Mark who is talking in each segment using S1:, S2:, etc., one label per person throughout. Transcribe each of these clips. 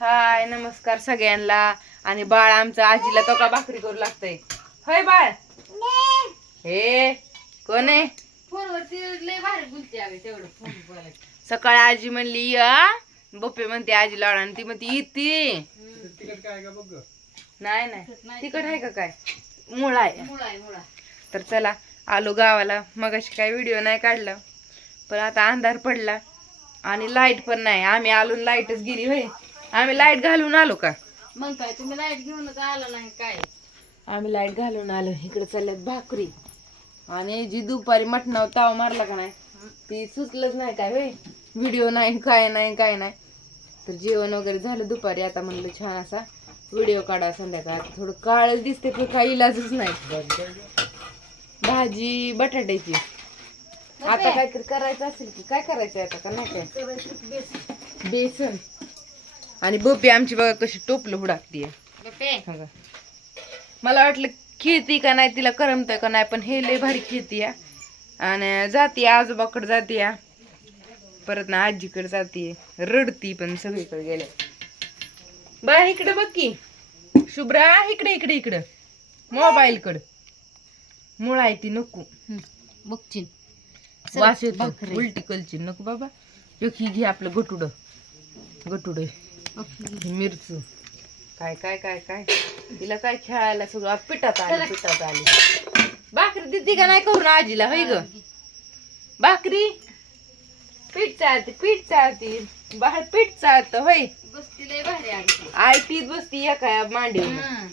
S1: हाय नमस्कार सगळ्यांना. आणि बाळ आमचं आजीला तो का भाकरी करू लागतंय? होय बाळ. हे कोण आहे? सकाळी आजी म्हणली या. बप्पे म्हणते आजी लावणार. आणि ती म्हणते इथे. नाही नाही. तिकड आहे का काय? मुळा आहे. तर चला आलो गावाला. मगाशी काय व्हिडिओ नाही काढला. पण आता अंधार पडला. आणि लाइट पण नाही. आम्ही आलो लाईटच गेली होय. आम्ही लाइट घालून आलो का?
S2: काय तुम्ही लाइट घेऊनच आला नाही काय?
S1: आम्ही लाइट घालून आलो. इकडे चालल्यात भाकरी. आणि जी दुपारी मटणावर ताव मारला का नाही ती सुचलंच नाही काय होय? व्हिडिओ नाही काय नाही काय नाही. तर जेवण वगैरे झालं दुपारी. आता म्हणलं छान असा व्हिडिओ काढा संध्याकाळ थोडं काळच दिसते पण काही इलाजच नाही. भाजी बटाट्याची. आता काहीतरी करायचं असेल की काय करायचं आता का नाही काय? बेसन. आणि बोपी आमची बघा कशी टोपलं बघा. मला वाटलं खेळती का नाही तिला करमतंय का नाही पण हे लय भारी खेळती आणि जाती आजोबाकडे जाते परत ना आजीकडे जाते रडती पण सगळीकडे गेल्या. बाय इकडे बघ की. शुभ्रा इकडे इकडे इकडं. मोबाईल कड मुळा आहे ती नको.
S2: बघची
S1: वास येतो. उलटी कलची नको बाबा. एक ही घे आपलं गटुड. गटुड. मिरचू. काय काय काय काय? तिला काय खेळायला सगळं पिठात आली पिठात आली. भाकरी दिदी का नाही करून आजीला? होय ग? भाकरी? पीठ चालते पीठ चालते. बाहेर पीठ चालत होय.
S2: बसती लय भारी आली
S1: आई तीच बसती एका मांडीवर.
S2: हं.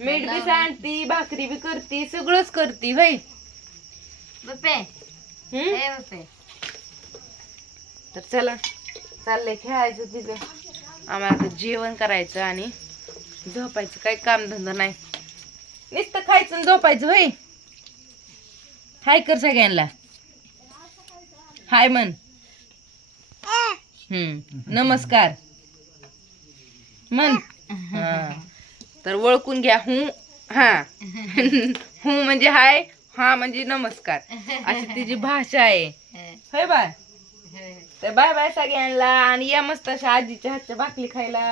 S1: मीठ बी सांडती भाकरी बी करती सगळंच करती होय.
S2: बापे.
S1: हम्म?
S2: ए बापे.
S1: तर चला. चाललंय खेळायचं तिथे. आम्हाला आता जेवण करायचं आणि झोपायचं. काही कामधंदा नाही. नुसतं खायचं आणि झोपायचं होय. हाय कर सगळ्यांना. हाय म्हण. हम्म. नमस्कार. म्हण. हा. तर ओळखून घ्या. हू हा. हू म्हणजे हाय हा म्हणजे नमस्कार. अशी तिची भाषा आहे. होय बाय तर बाय बाय सगळ्यांना आणि या मस्त अशा आजीच्या हातच्या भाकरी खायला.